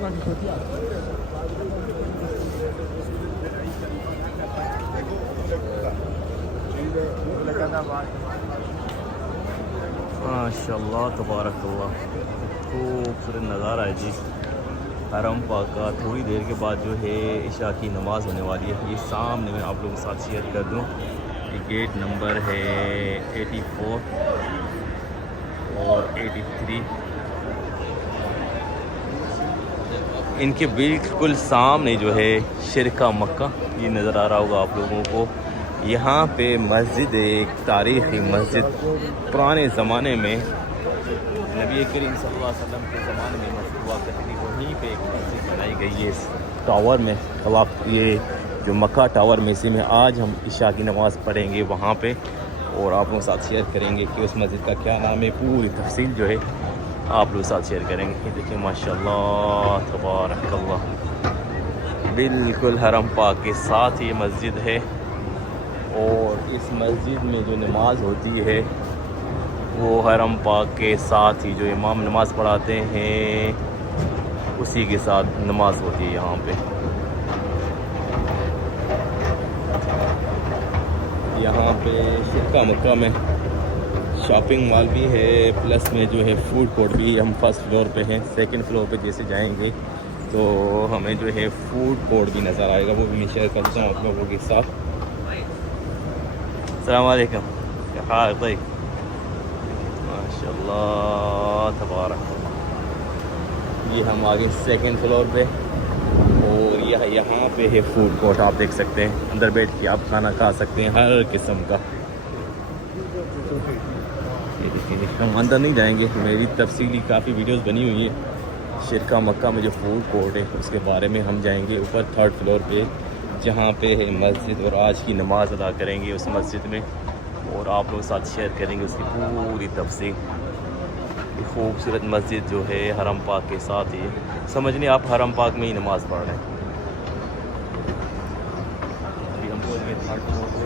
माशाअल्लाह तबारकल्लाह, खूबसूरत नज़ारा है जी हरम पाक का। थोड़ी देर के बाद जो है इशा की नमाज़ होने वाली है। ये सामने मैं आप लोगों के साथ शेयर कर दूँ, ये गेट नंबर है 84 और 83। इनके बिल्कुल सामने जो है शिरका मक्का, ये नज़र आ रहा होगा आप लोगों को। यहाँ पे मस्जिद, एक तारीख़ी मस्जिद, पुराने ज़माने में नबी करीम सल्लल्लाहु अलैहि वसल्लम के ज़माने में मस्जिद हुआ करती थी। वहीं पे एक मस्जिद बनाई गई है इस टावर में, खिलाफ ये जो मक्का टावर में, इसी में आज हम इशा की नमाज़ पढ़ेंगे वहाँ पे, और आप लोगों के साथ शेयर करेंगे कि उस मस्जिद का क्या नाम है। पूरी तफसील जो है आप लोगों के साथ शेयर करेंगे। ये देखिए माशाअल्लाह तबारकल्लाह, बिल्कुल हरम पाक के साथ ये मस्जिद है। और इस मस्जिद में जो नमाज होती है वो हरम पाक के साथ ही, जो इमाम नमाज़ पढ़ाते हैं उसी के साथ नमाज होती है यहाँ पे। यहाँ पे शिरका मक्का में शॉपिंग मॉल भी है, प्लस में जो है फूड कोर्ट भी। हम फर्स्ट फ्लोर पे हैं, सेकंड फ्लोर पे जैसे जाएंगे तो हमें जो है फूड कोर्ट भी नज़र आएगा, वो भी मैं शेयर करता हूँ आप लोगों के साथ। अस्सलाम वालेकुम, क्या हाल है? माशाअल्लाह तबारकल्लाह। ये हम आगे सेकंड फ्लोर पे, और यह यहाँ पे है फूड कोर्ट। आप देख सकते हैं अंदर बैठ के आप खाना खा सकते हैं हर किस्म का। ये देखिए, हम अंदर नहीं जाएंगे, मेरी तफसीली काफ़ी वीडियोस बनी हुई है शिरका मक्का में जो फूड कोर्ट है उसके बारे में। हम जाएंगे ऊपर थर्ड फ्लोर पे, जहाँ पे है मस्जिद, और आज की नमाज़ अदा करेंगे उस मस्जिद में, और आप लोगों के साथ शेयर करेंगे उसकी पूरी तफसील। खूबसूरत मस्जिद जो है हरम पाक के साथ ही, समझ नहीं आप हरम पाक में ही नमाज़ पढ़ रहे हैं। अभी हम बोल गए थर्ड फ्लोर पे,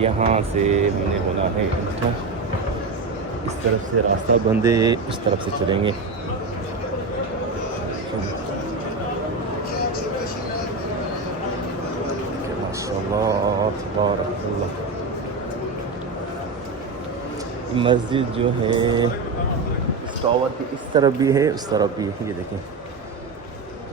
यहाँ से हमने होना है इंटर। इस तरफ से रास्ता बंद है, इस तरफ से चलेंगे। मस्जिद जो है टावर की इस तरफ भी है, उस तरफ भी है। ये देखें,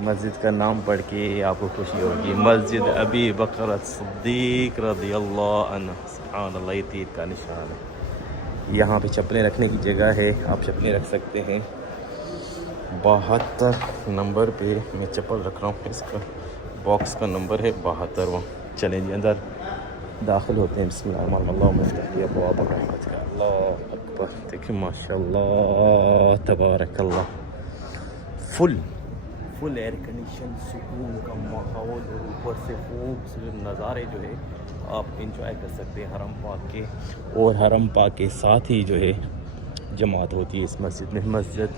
मस्जिद का नाम पढ़ के आपको खुशी होगी, मस्जिद अबी बकर सिद्दीक रज़ियल्लाहु अन्हु। सुभानअल्लाह, ये तीर का निशान है। यहाँ पे चप्पलें रखने की जगह है, आप चप्पलें रख सकते हैं। 72 नंबर पे मैं चप्पल रख रहा हूँ, इसका बॉक्स का नंबर है 72। चलें जी अंदर दाखिल होते हैं। बिस्मिल्लाह, अल्लाह अकबर। देखिए माशाअल्लाह तबारकल्लाह, फुल एयर कंडीशन, सुकून का माहौल, और ऊपर से खूबसूरत नज़ारे जो है आप इंजॉय कर सकते हैं हरम पाक के। और हरम पाक के साथ ही जो है जमात होती है इस मस्जिद में, मस्जिद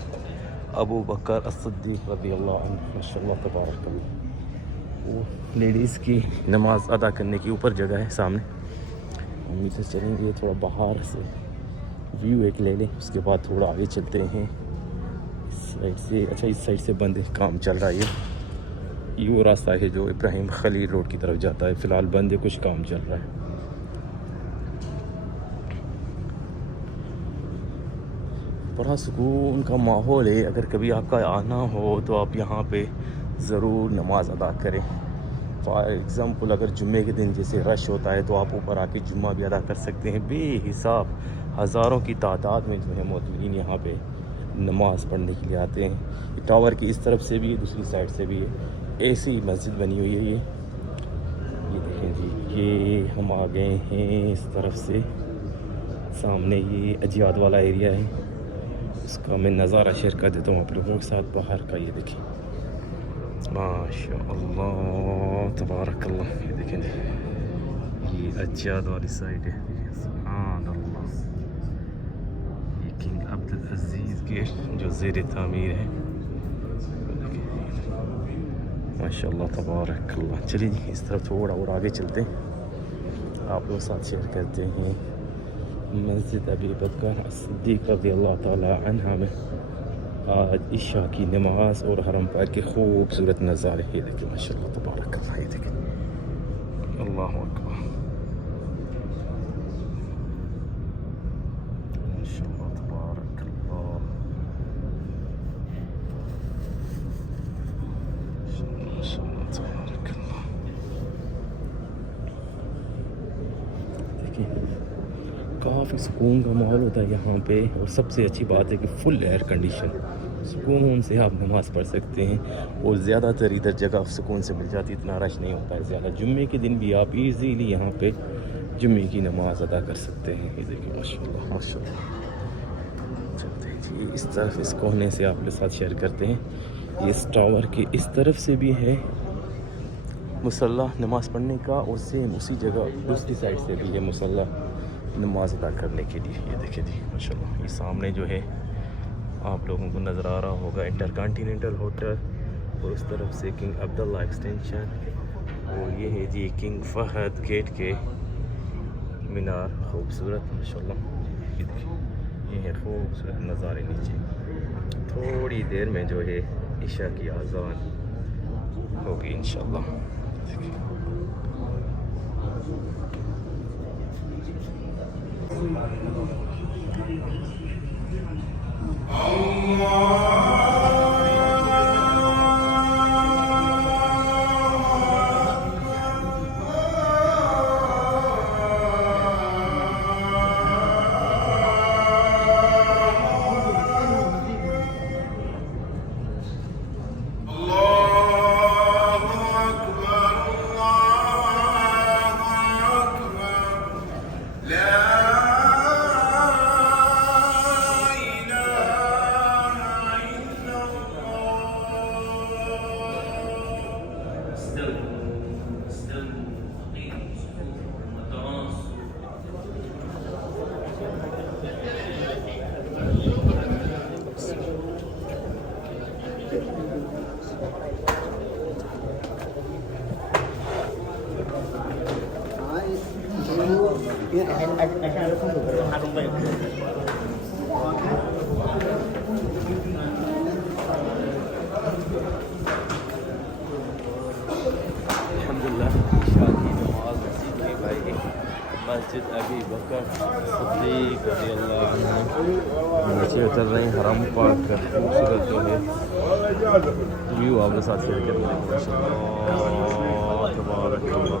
अबू बकर अस्सिद्दीक़ रज़ियल्लाहु अन्हु। माशाअल्लाह तबारकल्लाह, वो लेडीज़ की नमाज़ अदा करने की ऊपर जगह है सामने। हम इधर चलेंगे, थोड़ा बाहर से व्यू एक ले लें, उसके बाद थोड़ा आगे चलते हैं इस साइड से। अच्छा, इस साइड से बंद है, काम चल रहा है। ये वो रास्ता है जो इब्राहिम खलील रोड की तरफ जाता है, फ़िलहाल बंद है, कुछ काम चल रहा है। बड़ा सुकून का माहौल है। अगर कभी आपका आना हो तो आप यहाँ पे ज़रूर नमाज अदा करें। फॉर एग्ज़ाम्पल, अगर जुम्मे के दिन जैसे रश होता है तो आप ऊपर आके जुम्मा भी अदा कर सकते हैं। बेहिसाब हज़ारों की तादाद में जो है मौजूदीन यहाँ पे नमाज़ पढ़ने के लिए आते हैं। टावर की इस तरफ से भी है, दूसरी साइड से भी है। ऐसी मस्जिद बनी हुई है ये देखें जी। ये हम आ गए हैं इस तरफ से, सामने ये अजियाद वाला एरिया है, इसका मैं नज़ारा शेयर कर देता हूँ आप लोगों के साथ बाहर का। ये देखें माशाअल्लाह तबारकल्लाह, ये देखें जी, ये अजियाद वाली साइड है। सुभानअल्लाह, ये किंग अब्दुल अजीज़ गेट जो ज़ेर तामीर है। माशाअल्लाह तबारकल्लाह। चलिए जी, इस तरफ थोड़ा और आगे चलते हैं, आप लोग साथ शेयर करते हैं मस्जिद अबी बकर सिद्दीक़ रज़ियल्लाहु तआला अन्हा में। आज इशा की नमाज और हरम पाक के खूबसूरत नज़ारे। ये देखिए माशाल्लाह तबारक अल्लाह, ये देखिए अल्लाह अकबर, माशाल्लाह तबारक अल्लाह, माशाल्लाह तबारक अल्लाह। देखिए काफ़ी सुकून का माहौल होता है यहाँ पे, और सबसे अच्छी बात है कि फुल एयर कंडीशन, सुकून से आप नमाज़ पढ़ सकते हैं। और ज़्यादातर इधर जगह सुकून से मिल जाती है, इतना रश नहीं होता है ज़्यादा। जुम्मे के दिन भी आप इजीली यहाँ पे जुम्मे की नमाज़ अदा कर सकते हैं। ये देखिए माशाल्लाह माशाल्लाह। चलते हैं जी इस तरफ, इस कोने से आपके साथ शेयर करते हैं। ये इस टावर के इस तरफ से भी है मुसल्ला नमाज़ पढ़ने का, और सेम उसी जगह दूसरी साइड से भी है मुसल्ला नमाज अदा करने के लिए। ये देखिए जी माशाल्लाह, ये सामने जो है आप लोगों को नज़र आ रहा होगा इंटरकॉन्टिनेंटल होटल, और उस तरफ से किंग अब्दुल्ला एक्सटेंशन, और ये है जी किंग फहद गेट के मीनार, खूबसूरत माशाल्लाह। ये देखिए ये है खूबसूरत नज़ारे नीचे। थोड़ी देर में जो है इशा की आज़ान होगी इंशाल्लाह। अल्हम्दुलिल्लाह इशा की नमाज नसीब हुई भाई मस्जिद अबी बकर सिद्दीक़ रज़ियल्लाहु अन्हु। नीचे उतर रहे हैं हरम पाक का खूबसूरत जो है व्यू आपके साथ शेयर करेंगे। माशाअल्लाह तबारक अल्लाह।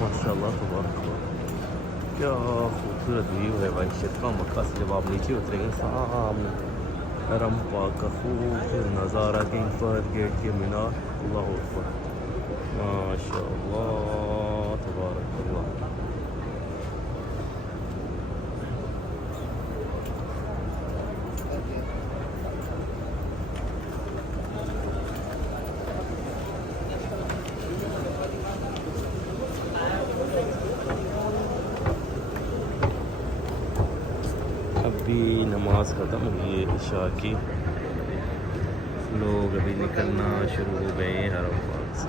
माशाअल्लाह तबारक अल्लाह, क्या खूबसूरत व्यू है भाई शिरका मक्का से। जब आप नीचे उतरेंगे सामने हरम पाक का खूबसूरत नज़ारा, किंग फहद गेट के मीनार, अल्लाह अकबर, माशाअल्लाह तबारक अल्लाह। अभी नमाज ख़त्म हुई है इशा की, लोग अभी निकलना शुरू हो गए हैं हरम पाक से।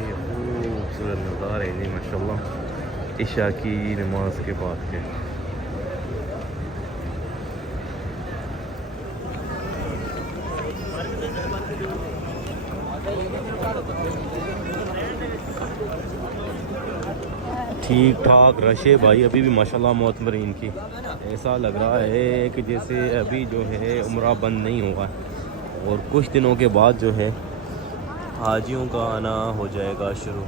ये खूबसूरत नज़ारे हैं माशाल्लाह इशा की नमाज के बाद के। ठीक ठाक रश है भाई अभी भी माशाल्लाह मोतमरीन की। ऐसा लग रहा है कि जैसे अभी जो है उम्रा बंद नहीं हुआ, और कुछ दिनों के बाद जो है हाजियों का आना हो जाएगा शुरू।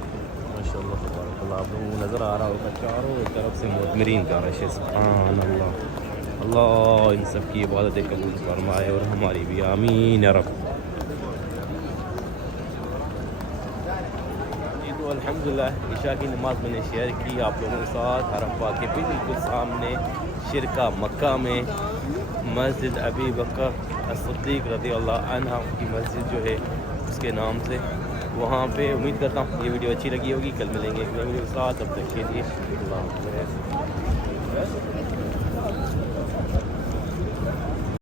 माशाल्लाह तबारक अल्लाह, आप लोगों को नज़र आ रहा होगा चारों तरफ से मोतमरीन का रश है। सुभान अल्लाह, अल्लाह इन सब की इबादतें कबूल फरमाए और हमारी भी, आमीन या रब। अल्हम्दुलिल्लाह इशा की नमाज़ मैंने शेयर की आप लोगों के साथ। हरम पाक के बिल्कुल सामने शिरका मक्का में मस्जिद अबी बकर as-सिद्दीक़ रज़ियल्लाहु अन्हु की मस्जिद जो है उसके नाम से, वहाँ पे उम्मीद करता हूँ ये वीडियो अच्छी लगी होगी। कल मिलेंगे एक नई वीडियो के साथ, तब तक के लिए अल्लाह हाफ़िज़।